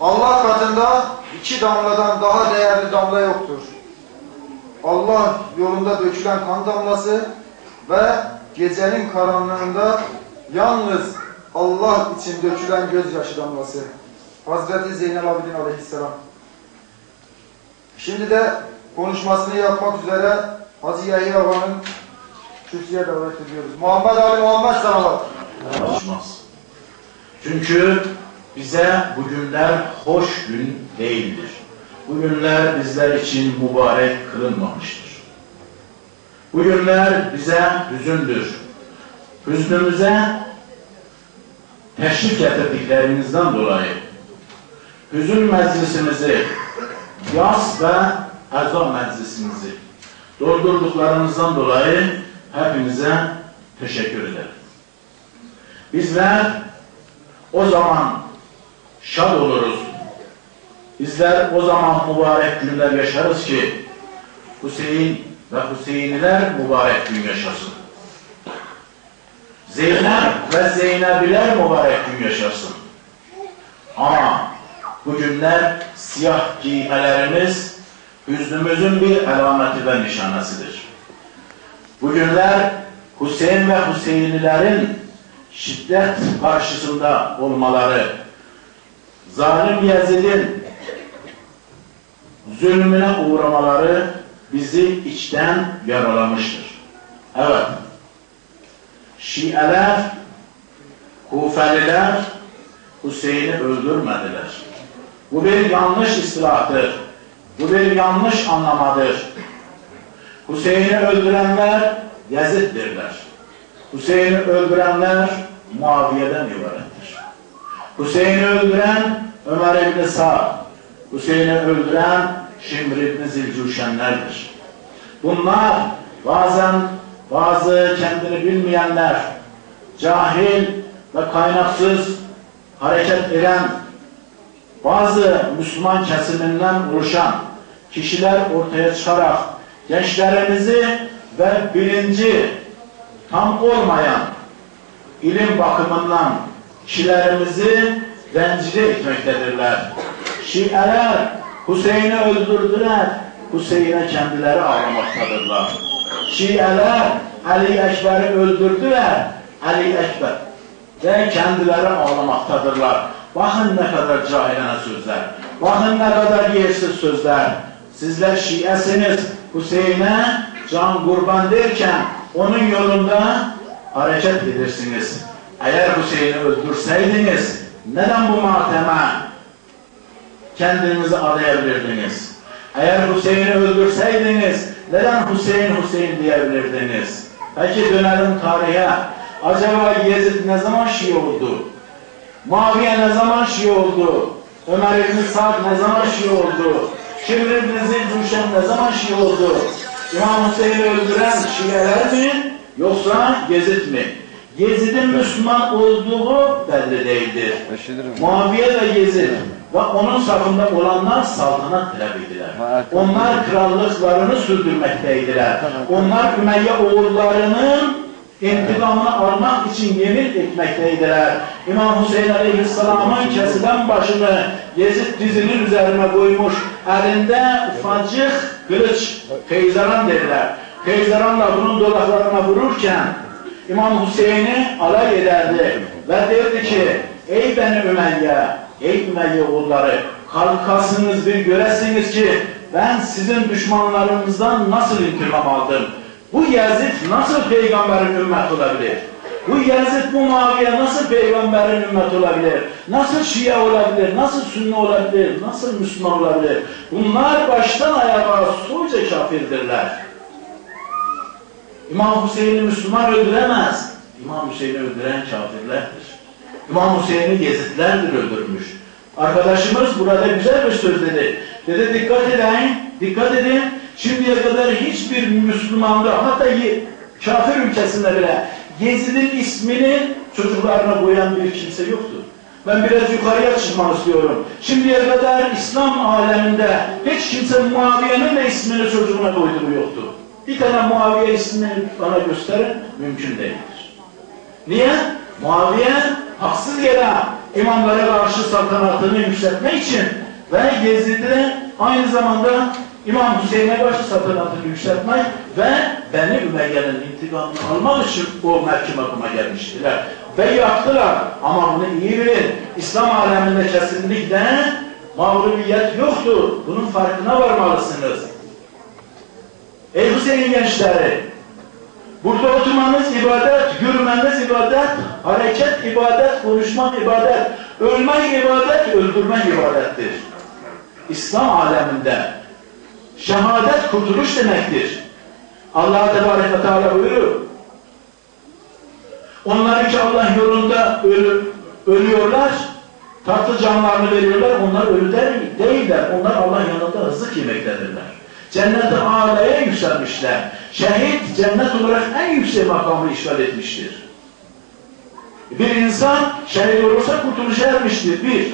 Allah katında 2 damladan daha değerli damla yoktur. Allah yolunda dökülen kan damlası ve gecenin karanlığında yalnız Allah için dökülen gözyaşı damlası. Hazreti Zeynel Abidin Aleyhisselam. Şimdi de konuşmasını yapmak üzere Hacı Yahya Baba'nın kürsüye davet ediyoruz. Muhammed Ali Muhammed Salavat. Konuşmaz. Çünkü bize bugünler hoş gün değildir. Bugünler bizler için mübarek kılınmamıştır. Bugünler bize hüzündür. Hüznümüze teşrif getirdiklerinizden dolayı hüzün meclisimizi, yas ve ezan meclisimizi doldurduklarınızdan dolayı hepinize teşekkür ederim. Bizler o zaman şad oluruz. Bizler o zaman mübarek günler yaşarız ki Hüseyin ve Hüseyiniler mübarek gün yaşasın. Zeynep ve Zeynebiler mübarek gün yaşasın. Ama bugünler siyah giymelerimiz hüznümüzün bir alameti ve nişanesidir. Bugünler Hüseyin ve Hüseyinilerin şiddet karşısında olmaları, zalim Yezid'in zulmüne uğramaları bizi içten yaralamıştır. Evet, Şiiler, Kufeliler Hüseyin'i öldürmediler. Bu bir yanlış istilahtır. Bu bir yanlış anlamadır. Hüseyin'i öldürenler Yezid'dirler. Hüseyin'i öldürenler Muaviye'den ibarettir. Hüseyin'i öldüren Ömer İbni Sa'd, Hüseyin'i öldüren Şimr İbni Zilcuşenlerdir. Bunlar bazen bazı kendini bilmeyenler, cahil ve kaynaksız hareket eden bazı Müslüman kesiminden oluşan kişiler ortaya çıkarak gençlerimizi ve bilinci tam olmayan ilim bakımından kişilerimizi rencide etmektedirler. Şiiler Hüseyin'i öldürdüler, Hüseyin'e kendileri ağlamaktadırlar. Şiiler Ali Ekber'i öldürdüler, Ali Ekber ve kendileri ağlamaktadırlar. Bakın ne kadar cahilane sözler, bakın ne kadar yersiz sözler. Sizler Şiisiniz, Hüseyin'e can kurban derken onun yolunda hareket edersiniz. Eğer Hüseyin'i öldürseydiniz neden bu mateme kendinizi adayabilirdiniz? Eğer Hüseyin'i öldürseydiniz neden Hüseyin diyebilirdiniz? Peki dönelim tarihe. Acaba Yezid ne zaman Şii oldu? Muaviye ne zaman Şii oldu? Ömer İbni Sa'd ne zaman Şii oldu? Şimr İbni Zilcuşen ne zaman Şii oldu? İmam Hüseyin'i öldüren Şiiler mi? Yoksa Yezid mi? Yezid'in Müslüman olduğu belli değildir. Muaviye ve Yezid ve onun safında olanlar saltanat talebiydiler. Onlar krallıklarını sürdürmekteydiler. Onlar Ümeyye oğullarının intikamını almak için yemin etmekteydiler. İmam Hüseyin Aleyhisselam'ın kesilen başını Yezid dizinin üzerine koymuş, elinde ufacık kılıç, feyzaran derler. Feyzaranla bunun dolaklarına vururken İmam Hüseyin'i alay ederdi ve derdi ki ey Beni Ümeyye, ey Ümeyye oğulları, kalkasınız bir göresiniz ki ben sizin düşmanlarınızdan nasıl intikam aldım. Bu Yezid nasıl peygamberin ümmeti olabilir? Bu Yezid, bu Muaviye nasıl peygamberin ümmeti olabilir? Nasıl Şia olabilir? Nasıl Sünni olabilir? Nasıl Müslüman olabilir? Bunlar baştan ayağa soyca kafirdirler. İmam Hüseyin'i Müslüman öldüremez. İmam Hüseyin'i öldüren kafirlerdir. İmam Hüseyin'i Yezidlerdir öldürmüş. Arkadaşımız burada güzel bir söz dedi. Dedi dikkat edin, dikkat edin. Şimdiye kadar hiçbir Müslümanda, hatta kafir ülkesinde bile Yezid'in ismini çocuklarına koyan bir kimse yoktu. Ben biraz yukarıya çıkmak istiyorum. Şimdiye kadar İslam aleminde hiç kimse Muaviye'nin de ismini çocuğuna koyduğu yoktu. Bir tane Muaviye ismini bana gösterin, mümkün değildir. Niye? Muaviye haksız yere imamlara karşı saltanatını yükseltmek için ve Yezid'de aynı zamanda İmam Hüseyin'e karşı saltanatını yükseltmek ve Beni Ümeyye'nin intikamını almak için o mevki makama gelmiştiler. Ve yaptılar. Ama bunu iyi bilin. İslam aleminde kesinlikle mağlubiyet yoktur. Bunun farkına varmalısınız. Ey Hüseyin gençleri! Burada oturmanız ibadet, yürümeniz ibadet, hareket ibadet, konuşmak ibadet, ölmek ibadet, öldürmek ibadettir. İslam aleminde şehadet kurtuluş demektir. Allah Tebarek ve Teala buyuruyor. Onlar ki Allah yolunda ölüyorlar, tatlı canlarını veriyorlar, onlar ölü değiller. Onlar Allah yanında rızık yemektedirler. Cennet-i âlaya yükselmişler. Şehit cennet olarak en yüksek makamı işgal etmiştir. Bir insan şehit olursa kurtuluşa ermiştir. Bir,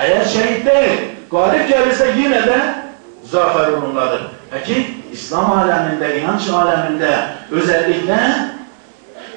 eğer şehit değil, galip gelirse yine de zafer onunladır. Peki İslam aleminde, inanç aleminde özellikle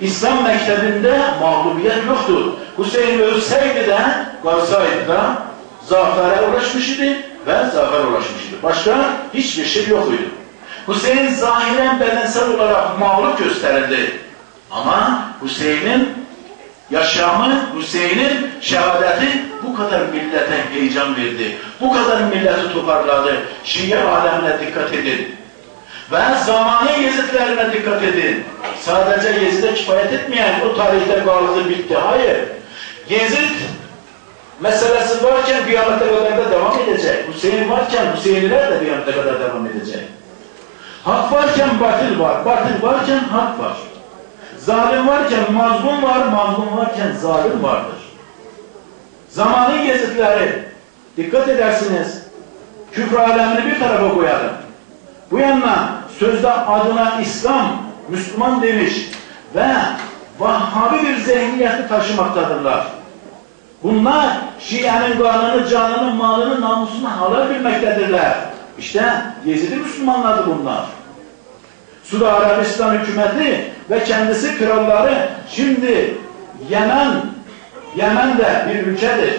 İslam mektebinde mağlubiyet yoktur. Hüseyin ölseydi de, kalsaydı da zafere ulaşmış idi ve zafer ulaşmış idi. Başka hiçbir şey yok idi. Hüseyin zahiren bedensel olarak mağlup gösterildi. Ama Hüseyin'in yaşamı, Hüseyin'in şehadeti bu kadar millete heyecan verdi. Bu kadar milleti toparladı. Şii alemine dikkat edin. Ve zamanın Yezidlerine dikkat edin. Sadece Yezid'e kifayet etmeyen o tarihte kaldı bitti. Hayır. Yezid meselesi varken kıyamete kadar da devam edecek. Hüseyin varken Hüseyinliler de kıyamete kadar devam edecek. Hak varken batıl var. Batıl varken hak var. Zalim varken mazlum var. Mazlum varken zalim vardır. Zamanın Yezidleri dikkat edersiniz. Küfür alemini bir tarafa koyalım. Bu yanına sözde adına İslam, Müslüman demiş ve Vahhabi bir zihniyeti taşımaktadırlar. Bunlar Şia'nın kanını, canını, malını, namusunu halal bilmektedirler. İşte Yezidi Müslümanlardı bunlar. Suudi Arabistan hükümeti ve kendisi kralları şimdi Yemen'de bir ülkedir.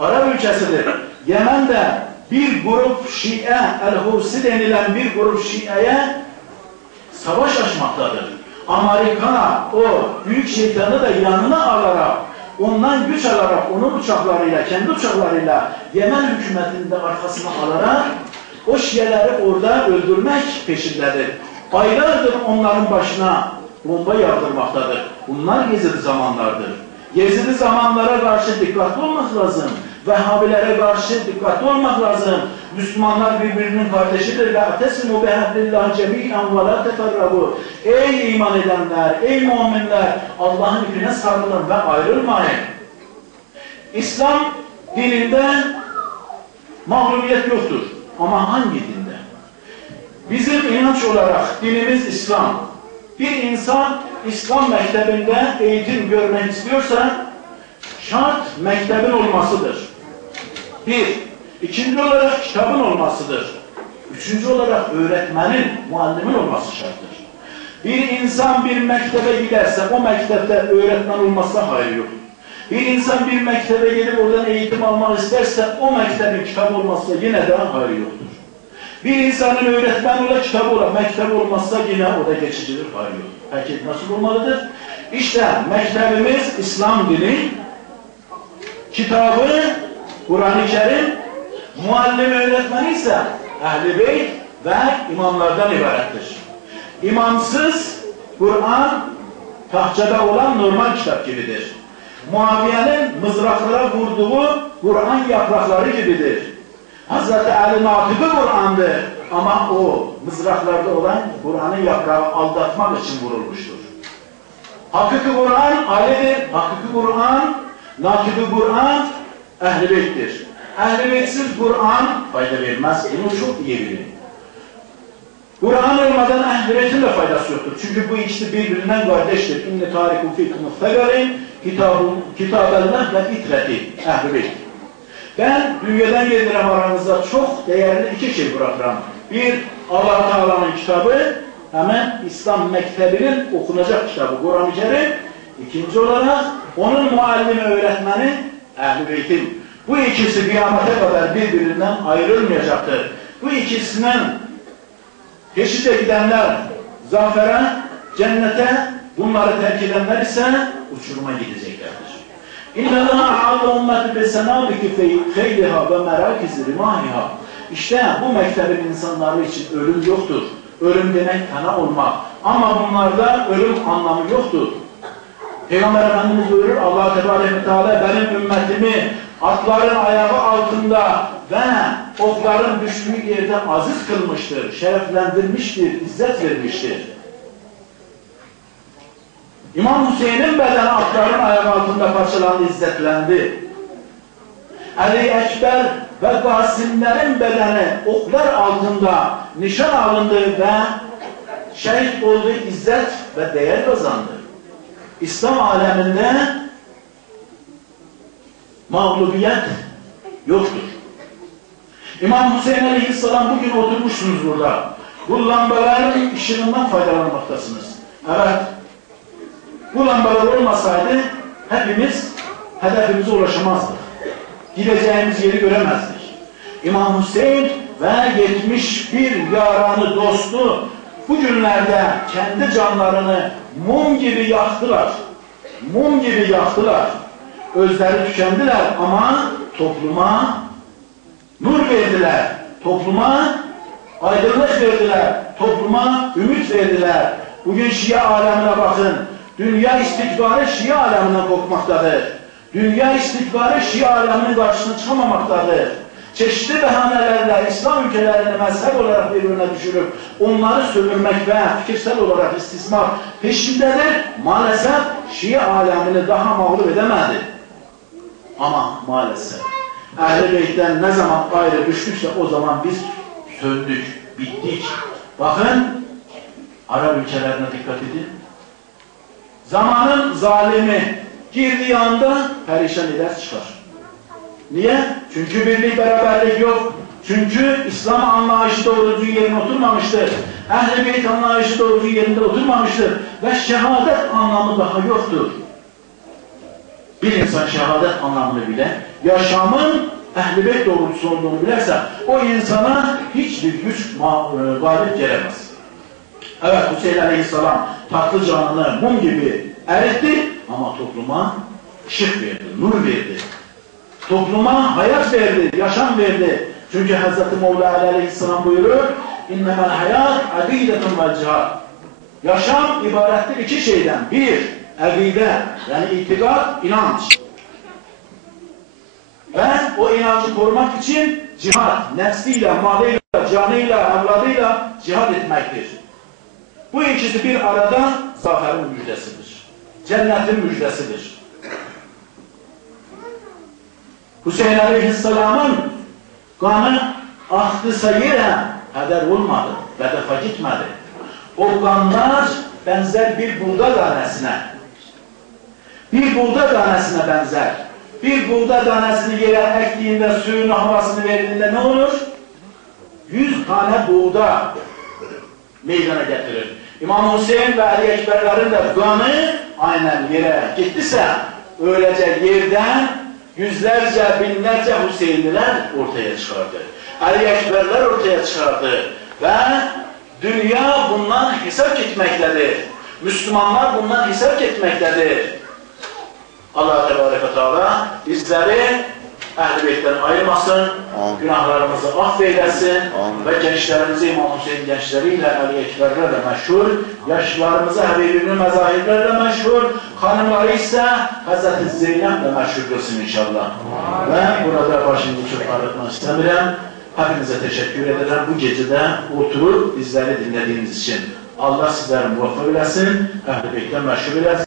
Arap ülkesidir. Yemen'de bir grup Şii, El-Husi denilen bir grup Şii'ye savaş açmaktadır. Amerika o büyük şeytanı da yanına alarak, ondan güç alarak, onun uçaklarıyla, kendi uçaklarıyla Yemen hükümetini de arkasına alarak o Şiileri orada öldürmek peşindedir. Aylardır onların başına bomba yağdırmaktadır. Bunlar Yezidi zamanlardır. Yezidi zamanlara karşı dikkatli olmak lazım. Vehhabilere karşı dikkatli olmak lazım. Müslümanlar birbirinin kardeşidir. لَاَتَسِمُوا بِهَبْلِ اللّٰهِ جَمِيعًا وَلَا تَفَرَّبُوا Ey iman edenler, ey müminler, Allah'ın ipine sarılın ve ayrılmayın. İslam dininde mağlubiyet yoktur. Ama hangi dinde? Bizim inanç olarak dinimiz İslam. Bir insan İslam mektebinde eğitim görmek istiyorsa şart mektebin olmasıdır. Bir. İkinci olarak kitabın olmasıdır. Üçüncü olarak öğretmenin, muallimin olması şarttır. Bir insan bir mektebe giderse o mektepte öğretmen olmazsa hayır yok. Bir insan bir mektebe gelip oradan eğitim almak isterse o mektebin kitabı olmazsa yine de hayır yoktur. Bir insanın öğretmen ola, kitabı ola, mektep olmazsa yine o da geçicidir, hayır yok. Peki nasıl olmalıdır? İşte mektebimiz İslam dini, kitabı Kur'an-ı Kerim, muallim öğretmeni ise Ehl-i Beyt ve imamlardan ibarettir. İmamsız Kur'an tahçada olan normal kitap gibidir. Muaviye'nin mızraklara vurduğu Kur'an yaprakları gibidir. Hazreti Ali natıbı Kur'an'dı ama o mızraklarda olan Kur'an'ın yaprağı aldatmak için vurulmuştur. Hakiki Kur'an Ali'dir, hakiki Kur'an, natıbı Kur'an Ehl-i Beyt'tir. Ehl-i Beytsiz Kur'an fayda vermez, bunu çok iyi bilin. Kur'an olmadan Ehl-i Beyt'in de faydası yoktur. Çünkü bu ikisi birbirinden kardeştir. İnne tarikum fikum fegarin kitabellah ve itreti Ehl-i Beyt. Ben dünyadan gelirim aranızda çok değerli iki şey bırakırım. Bir, Allah Teala'nın kitabı, hemen İslam mektebinin okunacak kitabı Kur'an-ı Kerim. İkinci olarak onun muallimi öğretmeni Ehl-i Beyt'in. Bu ikisi kıyamete kadar birbirinden ayrılmayacaktır. Bu ikisinden peşinde gidenler zafere, cennete, bunları terk edenler ise uçuruma gideceklerdir. İnne Allaha a'adda ummeti bisenabiki kheyliha ve merakiz rimahiha. İşte bu mektebin insanları için ölüm yoktur. Ölüm demek fena olmak. Ama bunlarda ölüm anlamı yoktur. Peygamber Efendimiz buyurur, Allah Tebareke ve Teala benim ümmetimi atların ayağı altında ve okların düştüğü yerde aziz kılmıştır, şereflendirmiştir, izzet vermiştir. İmam Hüseyin'in bedeni atların ayağı altında parçalandı, izzetlendi. Ali Ekber ve Qasimlerin bedeni oklar altında nişan alındı ve şehit oldu, izzet ve değer kazandı. İslam aleminde mağlubiyet yoktur. İmam Hüseyin Aleyhisselam bugün oturmuşsunuz burada. Bu lambaların ışığından faydalanmaktasınız. Evet. Bu lambalar olmasaydı hepimiz hedefimize ulaşamazdık. Gideceğimiz yeri göremezdik. İmam Hüseyin ve 71 yaranı dostu bu günlerde kendi canlarını mum gibi yaktılar. Mum gibi yaktılar. Özleri tükendiler ama topluma nur verdiler. Topluma aydınlık verdiler. Topluma ümit verdiler. Bugün Şia alemine bakın. Dünya istikbarı Şia aleminden korkmaktadır. Dünya istikbarı Şia aleminin karşısına çıkamamaktadır. Çeşitli bahanelerle İslam ülkelerini mezhep olarak birbirine düşürüp onları sömürmek ve fikirsel olarak istismar peşindedir. Maalesef Şia alemini daha mağlup edemedi. Ama maalesef Ehl-i Beyt'ten ne zaman ayrı düştükse o zaman biz söndük, bittik. Bakın Arap ülkelerine dikkat edin. Zamanın zalimi girdiği anda perişan eder çıkar. Niye? Çünkü birlik beraberlik yok. Çünkü İslam anlayışı doğrucu yerine oturmamıştır. Ehl-i Beyt anlayışı doğrucu yerinde oturmamıştır. Ve şehadet anlamı daha yoktur. Bir insan şehadet anlamını bile, yaşamın Ehl-i Beyt doğrultusu olduğunu bilirse, o insana hiçbir güç galip gelemez. Evet, Hüseyin Aleyhisselam tatlı canını mum gibi eritti ama topluma ışık verdi, nur verdi. Topluma hayat verdi, yaşam verdi. Çünkü Hz. Mevla Aleyhisselam buyurur, İnnemel hayat akidetun vel cihad. Yaşam ibarettir iki şeyden. Bir, akide, yani itikat, inanç. Ve o inancı korumak için cihad, nefsiyle, malıyla, canıyla, evladıyla cihad etmektir. Bu ikisi bir arada zaferin müjdesidir. Cennetin müjdesidir. Hüseyin Aleyhisselam'ın kanı aktısa yere heder olmadı, bedefa gitmedi. O kanlar benzer bir buğda tanesine. Bir buğda tanesine benzer. Bir buğda tanesini yere ektiğinde, suyunu, havasını verdiğinde ne olur? 100 tane buğda meydana getirir. İmam Hüseyin ve Ali Ekberlerin de kanı aynen yere gittiyse öylece yerden yüzlerce, binlerce Hüseyinliler ortaya çıkardı. Ali Ekberler ortaya çıkardı. Ve dünya bundan hesap etmektedir. Müslümanlar bundan hesap etmektedir. Allah Tebareke ve Teala bizleri Ehl-i Beyt'ten ayırmasın, günahlarımızı affeylesin ve gençlerimizi İmam Hüseyin gençleriyle Ali Ekberlerle meşhur, yaşlılarımızı Habibinin mezahirlerle meşhur, hanımları ise Hz. Zeynep'le meşhur kılsın inşallah. Ve burada başımı çok ağrıtmak istemiyorum. Hepinize teşekkür ederim. Bu gecede oturup bizleri dinlediğiniz için. Allah sizleri muvaffak eylesin, Ehl-i Beyt'ten meşhur eylesin.